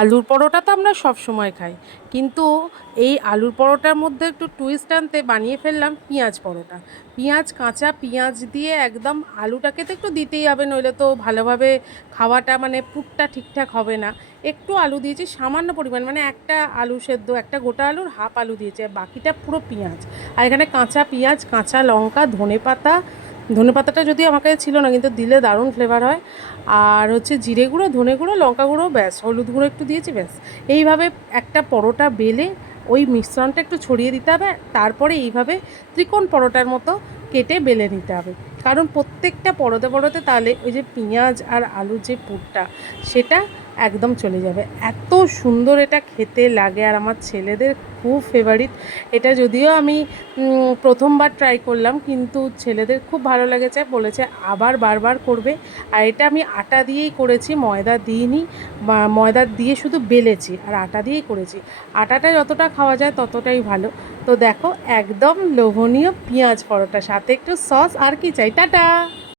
আলুর পরোটা তো আমরা সব সময় খাই, কিন্তু এই আলুর পরোটার মধ্যে একটু টুইস্ট আনতে বানিয়ে ফেললাম পেঁয়াজ পরোটা। পেঁয়াজ, কাঁচা পেঁয়াজ দিয়ে একদম, আলুটাকে তো একটু দিতেই হবে, নইলে তো ভালোভাবে খাওয়াটা মানে পুরটা ঠিকঠাক হবে না। একটু আলু দিয়েছি সামান্য পরিমাণ, মানে একটা আলু সেদ্ধ, একটা গোটা আলুর হাফ আলু দিয়েছি, আর বাকিটা পুরো পেঁয়াজ। আর এখানে কাঁচা পেঁয়াজ, কাঁচা লঙ্কা, ধনেপাতা, ধনেপাতাটা যদি আমার কাছে ছিল না, কিন্তু দিলে দারুণ ফ্লেভার হয়। আর হচ্ছে জিরে গুঁড়ো, ধনে গুঁড়ো, লঙ্কা গুঁড়ো, ব্যাস, হলুদ গুঁড়ো একটু দিয়েছি, ব্যাস। এইভাবে একটা পরোটা বেলে ওই মিশ্রণটা একটু ছড়িয়ে দিতে হবে, তারপরে এইভাবে ত্রিকোণ পরোটার মতো কেটে বেলে নিতে হবে। কারণ প্রত্যেকটা পরোতে পরোতে তাহলে ওই যে পেঁয়াজ আর আলুর যে পুরটা, সেটা একদম চলে যাবে। এত সুন্দর এটা খেতে লাগে, আর আমার ছেলেদের খুব ফেভারিট। এটা যদিও আমি প্রথমবার ট্রাই করলাম, কিন্তু ছেলেদের খুব ভালো লেগেছে, বলেছে আবার বারবার করবে। আর এটা আমি আটা দিয়েই করেছি, ময়দা দিইনি, বা ময়দা দিয়ে শুধু বেলেছি আর আটা দিয়েই করেছি। আটাটা যতটা খাওয়া যায় ততটাই ভালো। তো দেখো, একদম লোভনীয় পেঁয়াজ পরোটা, সাথে একটু সস, আর কি চাই। টাটা।